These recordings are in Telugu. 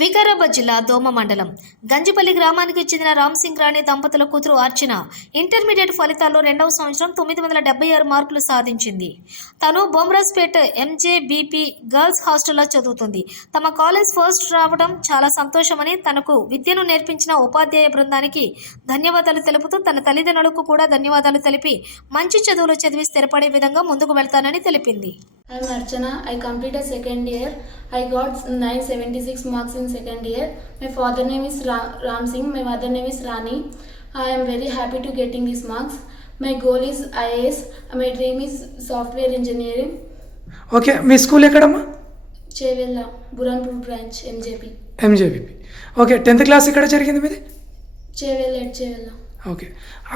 వికారాబాద్ జిల్లా దోమ మండలం గంజిపల్లి గ్రామానికి చెందిన రామ్ సింగ్ రాణి దంపతుల కూతురు అర్చన ఇంటర్మీడియట్ ఫలితాల్లో 2వ సంవత్సరం 976 మార్కులు సాధించింది. తను బొమ్రాజ్పేట్ ఎంజేబీపీ గర్ల్స్ హాస్టల్లో చదువుతుంది. తమ కాలేజ్ ఫస్ట్ రావడం చాలా సంతోషమని, తనకు విద్యను నేర్పించిన ఉపాధ్యాయ బృందానికి ధన్యవాదాలు తెలుపుతూ తన తల్లిదండ్రులకు కూడా ధన్యవాదాలు తెలిపి మంచి చదువులు చదివి స్థిరపడే విధంగా ముందుకు వెళ్తానని తెలిపింది. I am Archana. I completed second year. I got 976 marks in second year. My father name is Ram Singh. My mother name is Rani. I am very happy to getting these marks. My goal is IAS. My dream is software engineering. Okay, మీ స్కూల్ ఎక్కడమ్మా? Chevella, Buranpur branch, MJP. MJBP. Okay, 10th class ఇక్కడ జరిగింది మీది? Chevella. ఓకే,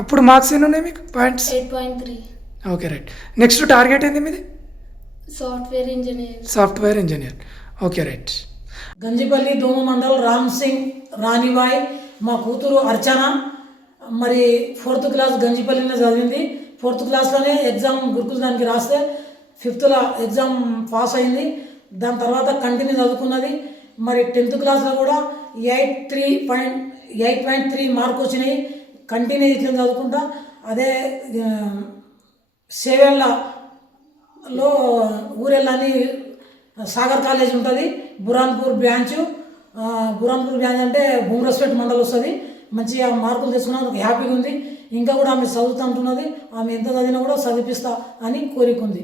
అప్పుడు మార్క్స్ ఎన్ని ఉన్నాయి మీకు? Points 8.3. Okay, right. Next target ఏంది మీది? Software engineer. Okay, right. Ganjipalli Doma mandal Ram Singh Ranibai మా కూతురు అర్చన. మరి 4th క్లాస్ గంజిపల్లిలో చదివింది. 4th క్లాస్లోనే ఎగ్జామ్ గురుకుల దానికి రాస్తే 5th ఎగ్జామ్ పాస్ అయింది. దాని తర్వాత కంటిన్యూ చదువుకున్నది. మరి 10th క్లాస్లో కూడా 8.3 మార్క్ వచ్చినాయి. కంటిన్యూ ఇట్లా చదువుకుంటా అదే సేవెళ్ళలో ఊరెళ్ళని సాగర్ కాలేజ్ ఉంటుంది. బురాన్పూర్ బ్రాంచ్ అంటే బొమ్రాజ్పేట్ మండలం వస్తుంది. మంచిగా మార్కులు తెచ్చుకున్నా హ్యాపీగా ఉంది. ఇంకా కూడా ఆమె చదువుతుంటున్నది. ఆమె ఎంత చదివినా కూడా చదివిస్తా అని కోరిక ఉంది.